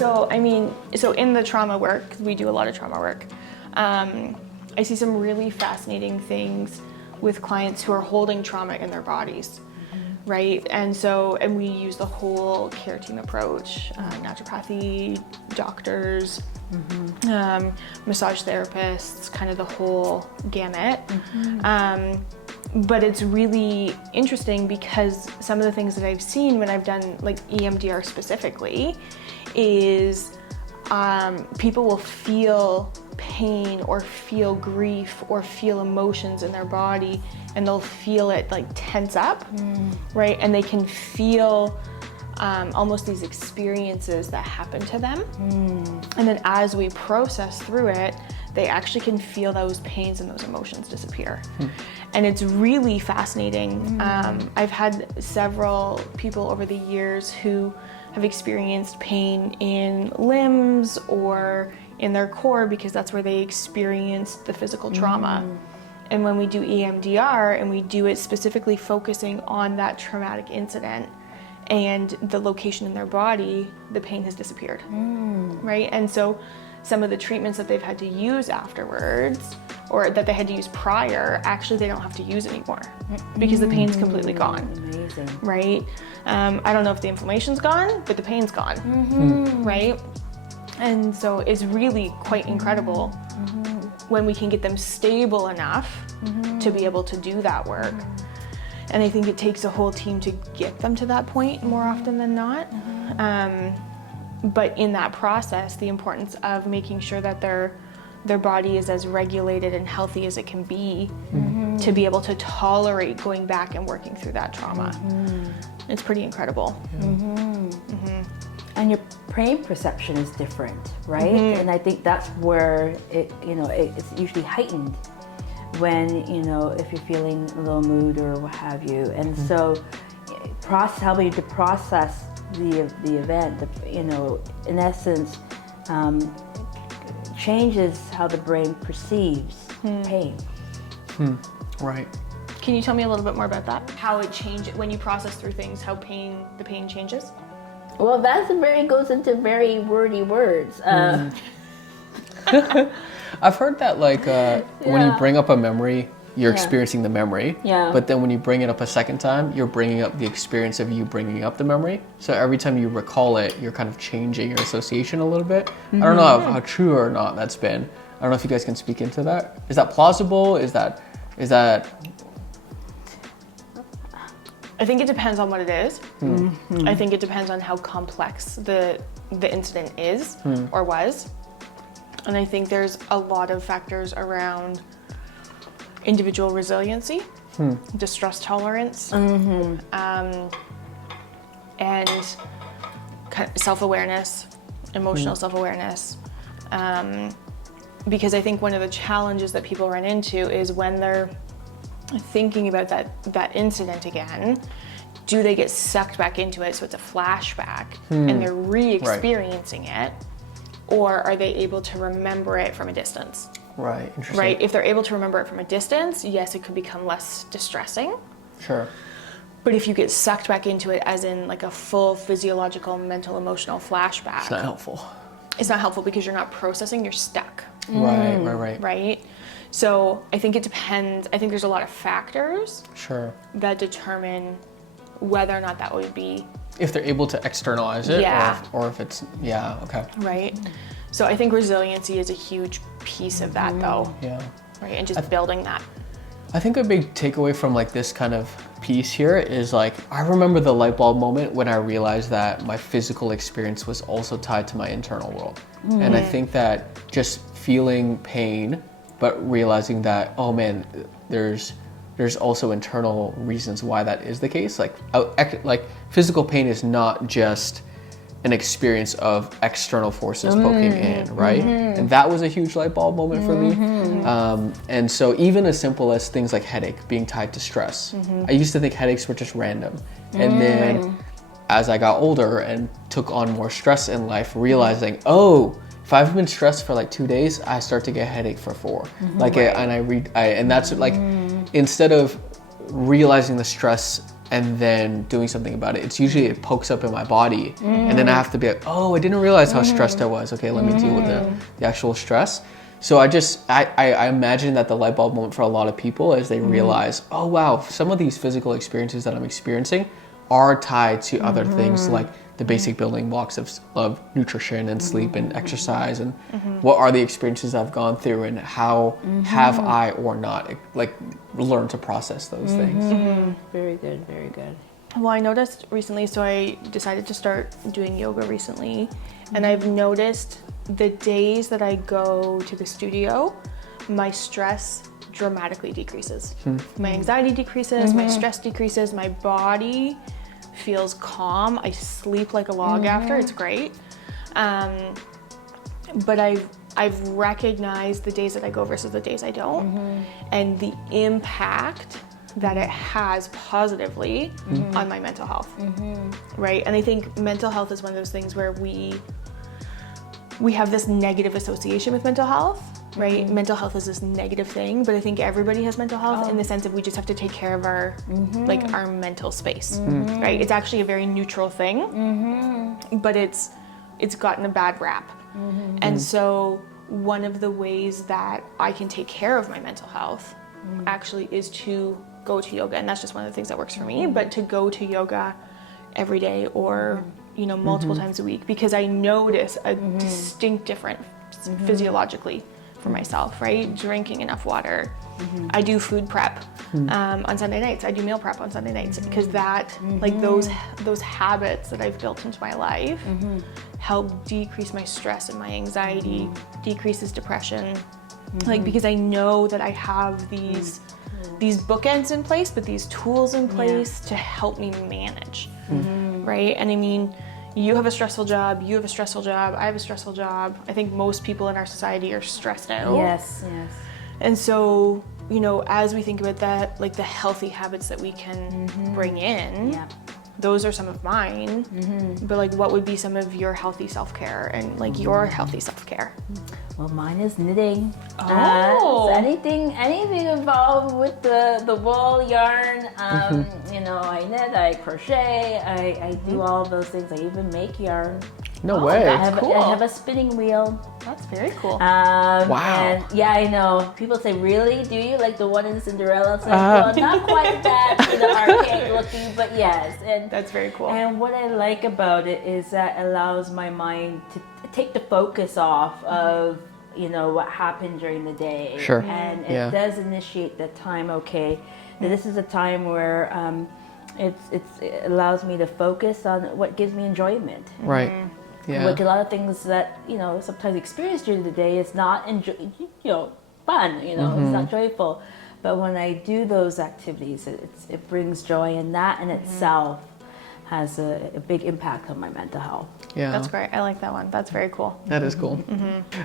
So in the trauma work, we do a lot of trauma work. I see some really fascinating things with clients who are holding trauma in their bodies, right? And we use the whole care team approach, naturopathy, doctors, massage therapists, kind of the whole gamut. But it's really interesting because some of the things that I've seen when I've done like EMDR specifically is people will feel pain or feel grief or feel emotions in their body, and they'll feel it like tense up, right? And they can feel almost these experiences that happen to them. And then as we process through it, they actually can feel those pains and those emotions disappear. And it's really fascinating. I've had several people over the years who have experienced pain in limbs or in their core because that's where they experienced the physical trauma. And when we do EMDR and we do it specifically focusing on that traumatic incident and the location in their body, the pain has disappeared, right? And so some of the treatments that they've had to use afterwards or that they had to use prior, actually they don't have to use anymore because the pain's completely gone. Amazing. Right? I don't know if the inflammation's gone, but the pain's gone, right? And so it's really quite incredible when we can get them stable enough to be able to do that work. And I think it takes a whole team to get them to that point more often than not. But in that process, the importance of making sure that their body is as regulated and healthy as it can be to be able to tolerate going back and working through that trauma. It's pretty incredible. And your pain perception is different, right? And I think that's where it's usually heightened when, if you're feeling a low mood or what have you. And so helping you to process the event, in essence, changes how the brain perceives pain. Right. Can you tell me a little bit more about that? How it changes when you process through things, how the pain changes? Well, goes into very wordy words. I've heard that when you bring up a memory, you're experiencing the memory. Yeah. But then when you bring it up a second time, you're bringing up the experience of you bringing up the memory. So every time you recall it, you're kind of changing your association a little bit. I don't know how true or not that's been. I don't know if you guys can speak into that. Is that plausible? Is that? I think it depends on what it is. I think it depends on how complex the incident is or was. And I think there's a lot of factors around individual resiliency, distress tolerance, and kind of self-awareness, emotional self-awareness. Because I think one of the challenges that people run into is when they're thinking about that incident again, do they get sucked back into it so it's a flashback and they're re-experiencing it, or are they able to remember it from a distance? Right, interesting. Right, if they're able to remember it from a distance, yes, it could become less distressing. Sure. But if you get sucked back into it as in like a full physiological, mental, emotional flashback, It's not helpful. It's not helpful because you're not processing, you're stuck. Right. Right? So I think it depends. I think there's a lot of factors that determine whether or not that would be. If they're able to externalize it, or if it's, okay. Right. So I think resiliency is a huge piece of that though. Yeah. Right, and just building that. I think a big takeaway from this kind of piece here is I remember the light bulb moment when I realized that my physical experience was also tied to my internal world. And I think that just feeling pain, but realizing that, oh man, there's also internal reasons why that is the case. Physical pain is not just an experience of external forces poking in, right? And that was a huge light bulb moment for me. And so even as simple as things like headache being tied to stress. I used to think headaches were just random. And then as I got older and took on more stress in life, realizing, if I've been stressed for 2 days, I start to get a headache for 4. And that's instead of realizing the stress and then doing something about it. It's usually it pokes up in my body, and then I have to be like, oh, I didn't realize how stressed I was. Okay, let me deal with the actual stress. So I imagine that the light bulb moment for a lot of people is they realize, oh wow, some of these physical experiences that I'm experiencing are tied to other things like the basic building blocks of nutrition and sleep and exercise, and what are the experiences I've gone through, and how have I or not like learned to process those things. Very good, very good. Well, I noticed recently, so I decided to start doing yoga recently, and I've noticed the days that I go to the studio, my stress dramatically decreases. My anxiety decreases, my stress decreases, my body feels calm. I sleep like a log after. It's great. But I've recognized the days that I go versus the days I don't, and the impact that it has positively on my mental health, right? And I think mental health is one of those things where we have this negative association with mental health, right? Mental health is this negative thing, but I think everybody has mental health in the sense of we just have to take care of our like our mental space, right? It's actually a very neutral thing, but it's gotten a bad rap. And so one of the ways that I can take care of my mental health actually is to go to yoga, and that's just one of the things that works for me, but to go to yoga every day or you know, multiple times a week, because I notice a distinct difference physiologically for myself, right? Drinking enough water. I do food prep on Sunday nights. I do meal prep on Sunday nights because that, like those habits that I've built into my life help decrease my stress and my anxiety, decreases depression, like because I know that I have these bookends in place, but these tools in place to help me manage, right? And I mean, you have a stressful job, you have a stressful job, I have a stressful job. I think most people in our society are stressed out. Yes. And so, you know, as we think about that, like the healthy habits that we can bring in, those are some of mine, but like what would be some of your healthy self-care and like your healthy self-care? Well, mine is knitting. Oh. So anything involved with the wool, yarn, you know, I knit, I crochet, I do all of those things. I even make yarn. No way. I have a spinning wheel. That's very cool. Wow. And yeah, I know. People say, really? Do you? Like the one in Cinderella? It's like, well, not quite that, you know, archaic looking, but yes. And that's very cool. And what I like about it is that it allows my mind to take the focus off of, you know, what happened during the day. Sure. And it does initiate that time, okay, that this is a time where it allows me to focus on what gives me enjoyment. Right. Yeah. Like a lot of things that, you know, sometimes experience during the day is not fun, you know, it's not joyful. But when I do those activities, it brings joy, and that in itself has a big impact on my mental health. Yeah. That's great. I like that one. That's very cool. That is cool.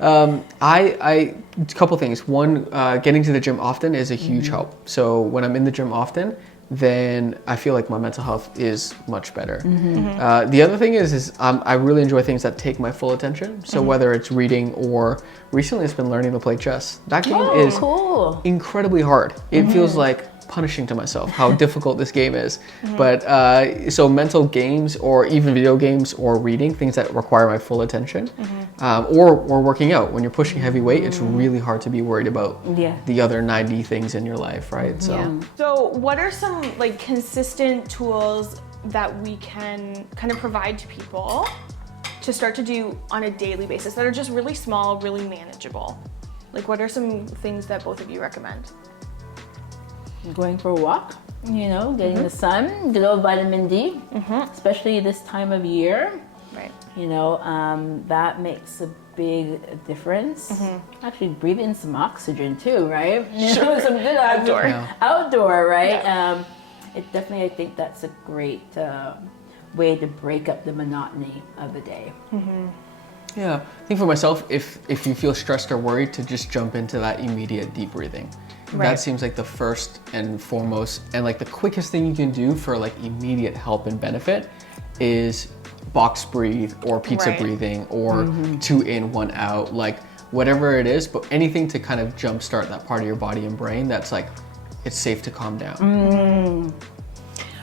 A couple things. One, getting to the gym often is a huge help. So when I'm in the gym often, then I feel like my mental health is much better. The other thing is I really enjoy things that take my full attention. So whether it's reading or recently it's been learning to play chess. That game is incredibly hard. It feels like punishing to myself how difficult this game is. But so mental games or even video games or reading, things that require my full attention, or working out. When you're pushing heavy weight, it's really hard to be worried about the other 90 things in your life, right? So what are some like consistent tools that we can kind of provide to people to start to do on a daily basis that are just really small, really manageable? Like what are some things that both of you recommend? Going for a walk, you know, getting the sun, good old vitamin D, especially this time of year. Right. You know, that makes a big difference. Actually, breathe in some oxygen too, right? Sure. Some good outdoor, right? It definitely, I think that's a great way to break up the monotony of the day. Yeah, I think for myself, if you feel stressed or worried, to just jump into that immediate deep breathing. That seems like the first and foremost and like the quickest thing you can do for like immediate help and benefit is box breathe or pizza breathing or 2 in, 1 out, like whatever it is, but anything to kind of jumpstart that part of your body and brain that's like, it's safe to calm down.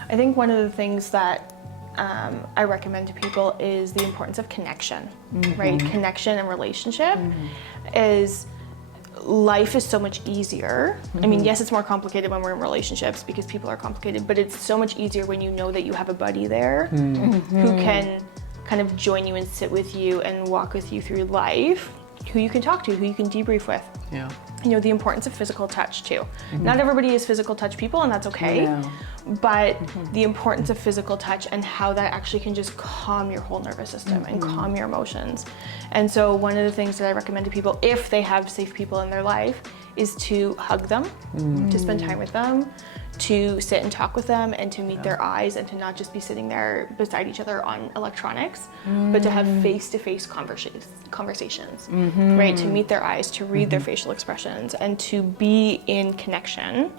I think one of the things that I recommend to people is the importance of connection, right? Connection and relationship is, life is so much easier. I mean, yes, it's more complicated when we're in relationships because people are complicated, but it's so much easier when you know that you have a buddy there who can kind of join you and sit with you and walk with you through life, who you can talk to, who you can debrief with. Yeah. You know, the importance of physical touch too. Not everybody is physical touch people, and that's okay. Yeah. But the importance of physical touch and how that actually can just calm your whole nervous system and calm your emotions. And so one of the things that I recommend to people, if they have safe people in their life, is to hug them, to spend time with them, to sit and talk with them, and to meet their eyes, and to not just be sitting there beside each other on electronics, but to have face-to-face conversations, right? To meet their eyes, to read their facial expressions, and to be in connection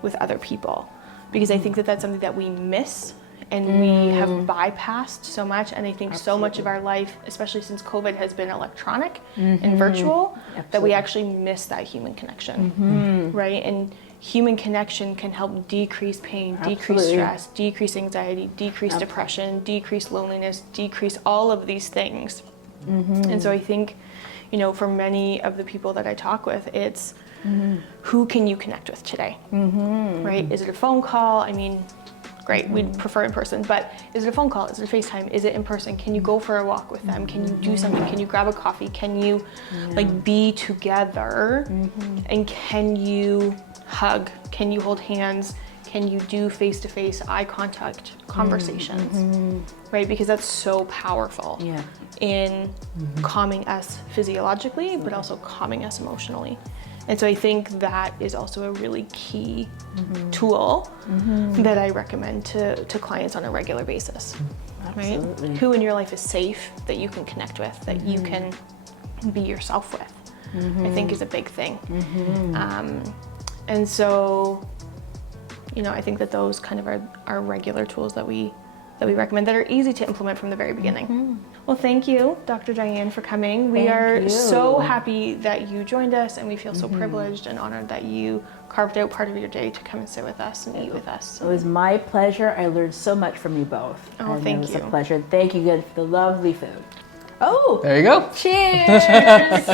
with other people. Because I think that that's something that we miss and we have bypassed so much. And I think so much of our life, especially since COVID, has been electronic and virtual, that we actually miss that human connection, right? And human connection can help decrease pain, decrease stress, decrease anxiety, decrease depression, decrease loneliness, decrease all of these things. And so I think, you know, for many of the people that I talk with, it's who can you connect with today, right? Is it a phone call? I mean, great, we'd prefer in person, but is it a phone call? Is it a FaceTime? Is it in person? Can you go for a walk with them? Can you do something? Can you grab a coffee? Can you like be together? And can you hug? Can you hold hands? Can you do face-to-face eye contact conversations, right? Because that's so powerful in calming us physiologically, but also calming us emotionally. And so I think that is also a really key tool that I recommend to clients on a regular basis. Right? Who in your life is safe, that you can connect with, that you can be yourself with, I think is a big thing. And so, you know, I think that those kind of are regular tools that we recommend that are easy to implement from the very beginning. Well, thank you, Dr. Diane, for coming. We are so happy that you joined us, and we feel so privileged and honored that you carved out part of your day to come and sit with us and eat with us. It was my pleasure. I learned so much from you both. Oh, thank you. It was a pleasure. Thank you again for the lovely food. Oh, There you go. cheers.